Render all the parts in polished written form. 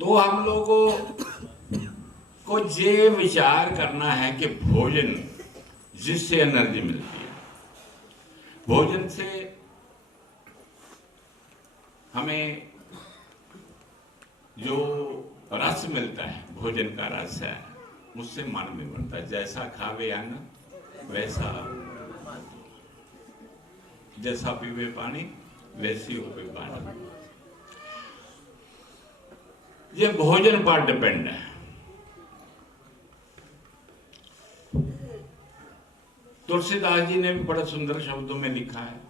तो हम लोगों को ये विचार करना है कि भोजन जिससे एनर्जी मिलती है, भोजन से हमें जो रस मिलता है, भोजन का रस है, उससे मन भी बनता है। जैसा खावे अन्न वैसा, जैसा पीवे पानी वैसी होवे पानी। ये भोजन पर डिपेंड है। तुलसीदास जी ने भी बड़ा सुंदर शब्दों में लिखा है,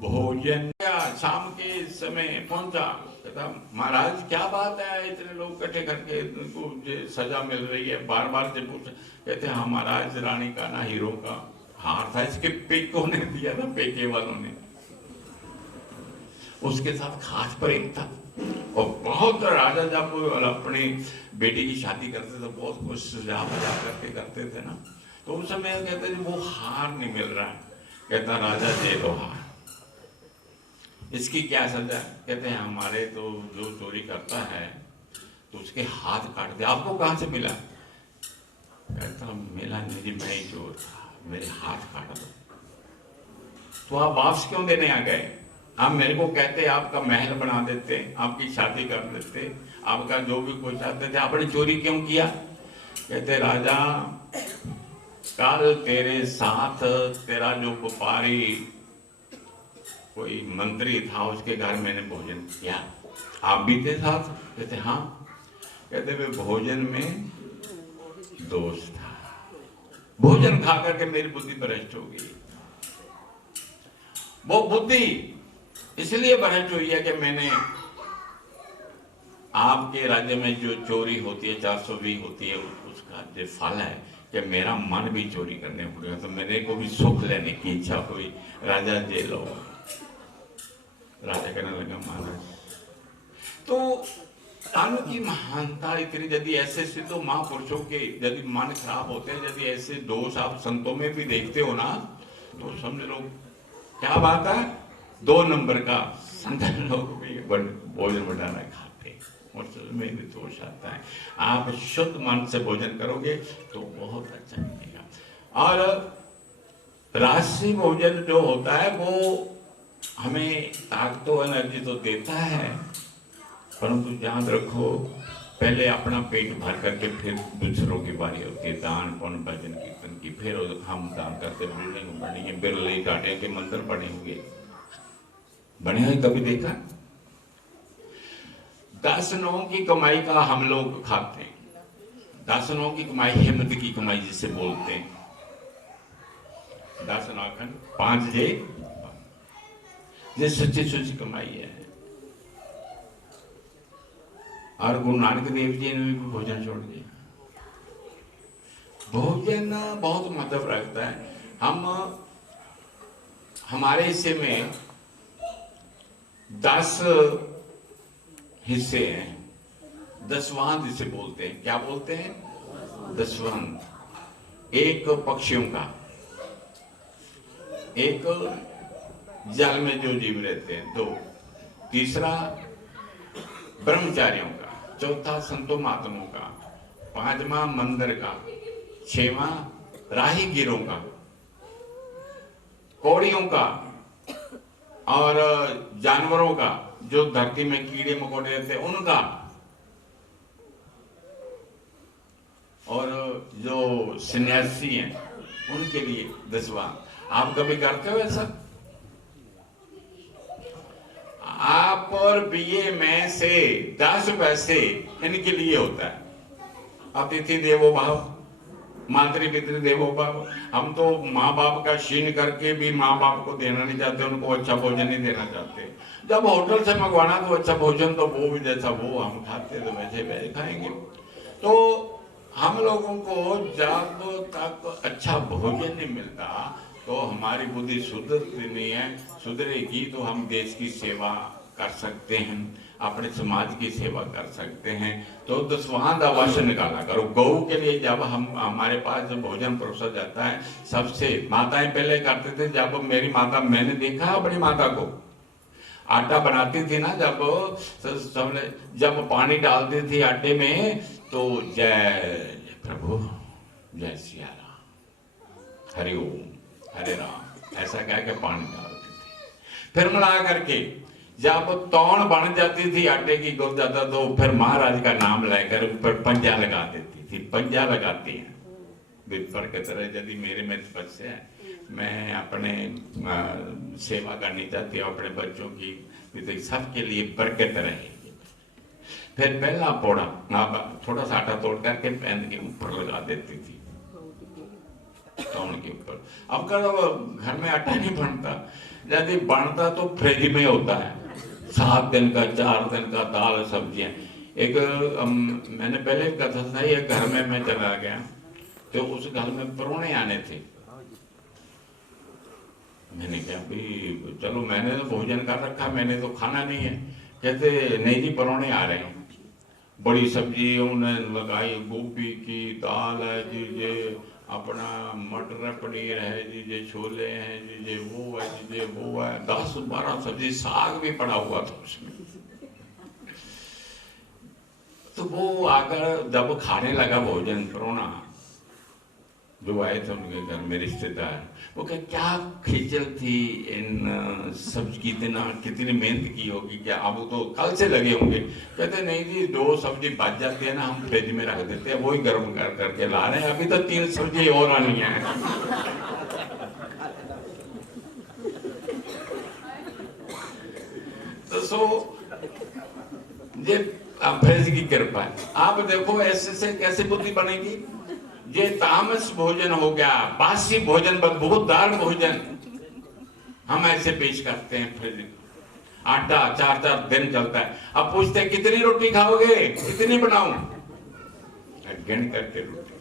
भोजन। शाम के समय पहुंचा, कहता महाराज क्या बात है, इतने लोग इकट्ठे करके इनको सजा मिल रही है, बार बार से पूछा। कहते हैं महाराज, रानी का ना हीरो का हार था, इसके पेकों ने दिया था, पेके वालों ने। उसके साथ खास प्रेम था और बहुत राजा जब अपनी बेटी की शादी करते थे बहुत कुछ सजा बजा करके करते थे ना, तो उस समय कहते थे वो हार नहीं मिल रहा है। कहता राजा दे दो हार। इसकी क्या सजा? कहते हैं हमारे तो जो चोरी करता है तो उसके हाथ काट दे। आपको कहां से मिला? कहता मिला नहीं जी, मैं ही चोर था, मेरे हाथ काट दो। तो आप वापस क्यों देने आ गए? आप मेरे को कहते आपका महल बना देते, आपकी शादी कर देते, आपका जो भी कुछ चाहते थे, आपने चोरी क्यों किया? कहते राजा कल तेरे साथ तेरा जो व्यापारी कोई मंत्री था उसके घर मैंने भोजन किया, आप भी थे साथ? कहते हाँ। कहते वे भोजन में दोष था, भोजन खा करके मेरी बुद्धि भ्रष्ट हो गई। वो बुद्धि इसलिए भ्रष्ट हुई है कि मैंने आपके राज्य में जो चोरी होती है 420 होती है, उसका जो फल है कि मेरा मन भी चोरी करने पड़ेगा, तो मेरे को भी सुख लेने की इच्छा हुई। राजा दे लो। राजा कहने लगा महाराज, तो अन्न की महानता इतनी, यदि ऐसे सिद्ध महापुरुषों के यदि मन खराब होते हैं, यदि ऐसे दोष आप संतों में भी देखते हो ना, तो समझ लो क्या बात है, 2 नंबर का संत लोग भी भोजन बढ़ाना खाते और में भी दोष आता है। आप शुद्ध मन से भोजन करोगे तो बहुत अच्छा मिलेगा। और राशि भोजन जो होता है वो हमें ताकत एनर्जी तो देता है, परंतु याद रखो पहले अपना पेट भर करके फिर दूसरों की बारी होती है, दान पुण्य भजन कीर्तन की। फिर हम दान करते, बिल्डिंग बनी है, बिरले टाटे के मंदिर बने हुए, बने हुए कभी देखा? 10 लोगों की कमाई का हम लोग खाते हैं। 10 लोगों की कमाई, हिम्मत की कमाई जिसे बोलते हैं। 10 नाखन 5 ये सच्ची सुची कमाई है। और गुरु नानक देव जी ने भी भोजन छोड़ दिया। भोजन बहुत महत्व रखता है। हम हमारे हिस्से में 10 हिस्से हैं, दसवांत जिसे बोलते हैं। क्या बोलते हैं? दसवांत। एक पक्षियों का, एक जल में जो जीव रहते हैं 2, तीसरा ब्रह्मचारियों का, चौथा संतों महात्माओं का, 5वां मंदिर का, 6वां राहीगीरों का, कौड़ियों का और जानवरों का, जो धरती में कीड़े मकोड़े रहते हैं उनका, और जो सन्यासी हैं उनके लिए 10वां। आप कभी करते हो ऐसा? आप और बीए में से 10 पैसे इनके लिए होता है। अतिथि देवो भव, मातृ पितृ देवो भव। हम तो माँ बाप का क्षीण करके भी माँ बाप को देना नहीं चाहते, उनको अच्छा भोजन नहीं देना चाहते। जब होटल से मंगवाना तो अच्छा भोजन, तो वो भी जैसा वो हम खाते तो वैसे वैसे खाएंगे। तो हम लोगों को जब तक अच्छा भोजन नहीं मिलता तो हमारी बुद्धि सुधरती नहीं है। सुधरेगी तो हम देश की सेवा कर सकते हैं, अपने समाज की सेवा कर सकते हैं। तो दसवांत अवश्य निकाला करो। गौ के लिए जब हम हमारे पास जब भोजन परोसा जाता है, सबसे माताएं पहले करते थे। जब मेरी माता, मैंने देखा अपनी माता को, आटा बनाती थी ना, जब पानी डालती थी आटे में तो जय प्रभु, जय सिया राम, हरि ओम, हरे राम, ऐसा कह के पानी डालती थी। फिर मिला करके जब तौण बन जाती थी आटे की गुल जाता, तो फिर महाराज का नाम लेकर ऊपर पंजा लगा देती थी। पंजा लगाती हैं विपर की तरह। यदि मेरे में बच्चे हैं, मैं अपने सेवा करनी चाहती हूँ अपने बच्चों की, तो सबके लिए बरकत रहेगी। फिर पहला पोड़ा थोड़ा सा आटा तोड़ करके पैन के ऊपर लगा देती थी, तौण के ऊपर। अब कल घर में आटा नहीं बनता, यदि बनता तो फ्रिज में होता है, 7 दिन का 4 दिन का दाल सब्जियां। एक मैंने पहले कथा सुनाई, एक घर में मैं चला गया तो उस घर में परौने आने थे। मैंने कहा भाई चलो, मैंने तो भोजन कर रखा, मैंने तो खाना नहीं है। कहते नहीं जी परौने आ रहे हैं, बड़ी सब्जी उन्होंने लगाई, गोभी की दाल है जी, ये अपना मटर पनीर है जी, ये छोले हैं जी, ये वो है जी, ये वो है, 10-12 सब्जी, साग भी पड़ा हुआ था उसमें। तो वो आकर जब खाने लगा भोजन, परौना जो आए थे उनके घर में रिश्तेदार, वो कहे क्या खिचल थी इन सब्जी, कितनी मेहनत की होगी, क्या अब तो कल से लगे होंगे। कहते नहीं जी, 2 सब्जी बच जाती है ना, हम फ्रिज में रख देते हैं, वही गर्म कर करके ला रहे हैं, अभी तो 3 सब्जी और आनी है। तो सो ये फ्रिज की कृपा है। आप देखो ऐसे से कैसे बुद्धि बनेगी। ये तामस भोजन हो गया, बासी भोजन, बदबूदार भोजन हम ऐसे पेश करते हैं। फिर आटा 4-4 दिन चलता है। अब पूछते हैं कितनी रोटी खाओगे, कितनी बनाऊं, गिन करके रोटी